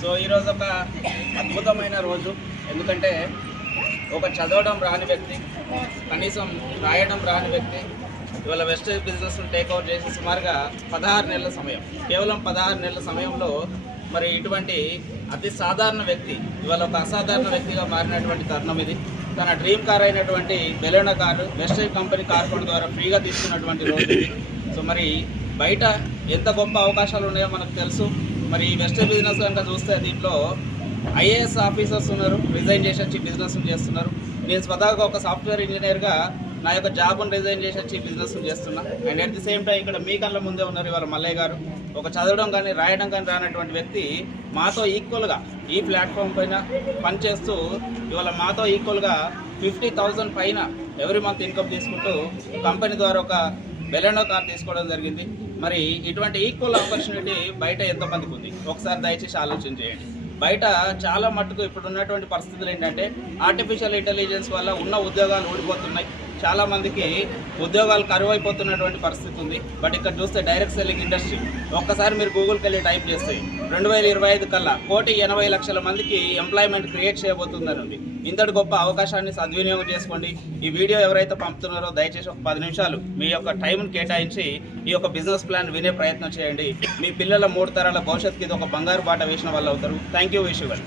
So ఈరోజు ఒక అద్భుతమైన రోజు. ఎందుకంటే ఒక చదవడం రాని వ్యక్తి, కనీసం రాయడం రాని వ్యక్తి ఇవాళ వెస్టేజ్ బిజినెస్ టేక్ ఓవర్ చేసి సుమారుగా 16 నెలల సమయం, కేవలం 16 నెలల సమయంలో మరి ఇటువంటి అతి సాధారణ వ్యక్తి ఇవాళ ఒక అసాధారణ వ్యక్తిగా మారినటువంటి తరుణం ఇది. తన డ్రీమ్ కార్ అయినటువంటి Baleno car Vestige company car కొన ద్వారా ఫ్రీగా తీసుకున్నటువంటి రోజు ఇది. సో మరి బయట ఎంత గొప్ప అవకాశాలు ఉన్నాయో మనకు తెలుసు. మరి ఈ వెస్టేజ్ బిజినెస్ కనుక చూస్తే దీంట్లో ఐఏఎస్ ఆఫీసర్స్ ఉన్నారు, రిజైన్ చేసి వచ్చి బిజినెస్ చేస్తున్నారు. నేను స్వతహాగా ఒక సాఫ్ట్వేర్ ఇంజనీర్గా నా యొక్క జాబ్ను రిజైన్ చేసి వచ్చి బిజినెస్ చేస్తున్నా. And at the same time ఇక్కడ మీ కళ్ళ ముందే ఉన్నారు ఇవాళ మల్లయ్య గారు. ఒక చదవడం కానీ రాయడం కానీ రానటువంటి వ్యక్తి మాతో ఈక్వల్గా ఈ ప్లాట్ఫామ్ పైన పనిచేస్తూ ఇవాళ మాతో ఈక్వల్గా 50,000 పైన ఎవ్రీ మంత్ ఇన్కమ్ తీసుకుంటూ కంపెనీ ద్వారా ఒక బెలెనో కార్ తీసుకోవడం జరిగింది. మరి ఇటువంటి ఈక్వల్ ఆపర్చునిటీ బయట ఎంతమందికి ఉంది ఒకసారి దయచేసి ఆలోచన చేయండి. బయట చాలా మట్టుకు ఇప్పుడు ఉన్నటువంటి పరిస్థితులు ఏంటంటే ఆర్టిఫిషియల్ ఇంటెలిజెన్స్ వల్ల ఉన్న ఉద్యోగాలు ఊడిపోతున్నాయి, చాలా మందికి ఉద్యోగాలు కరువు అయిపోతున్నటువంటి పరిస్థితి ఉంది. బట్ ఇక్కడ చూస్తే డైరెక్ట్ సెల్లింగ్ ఇండస్ట్రీ ఒక్కసారి మీరు గూగుల్కి వెళ్ళి టైప్ చేస్తే 2025 కల్లా 1,80,00,000 మందికి ఎంప్లాయ్మెంట్ క్రియేట్ చేయబోతుందని ఉంది. ఇంతటి గొప్ప అవకాశాన్ని సద్వినియోగం చేసుకోండి. ఈ వీడియో ఎవరైతే పంపుతున్నారో దయచేసి ఒక 10 నిమిషాలు మీ యొక్క టైంను కేటాయించి ఈ యొక్క బిజినెస్ ప్లాన్ వినే ప్రయత్నం చేయండి. మీ పిల్లల 3 తరాల భవిష్యత్తుకి ఇది ఒక బంగారు బాట వేసిన వాళ్ళు అవుతారు. Thank you. Wish you well.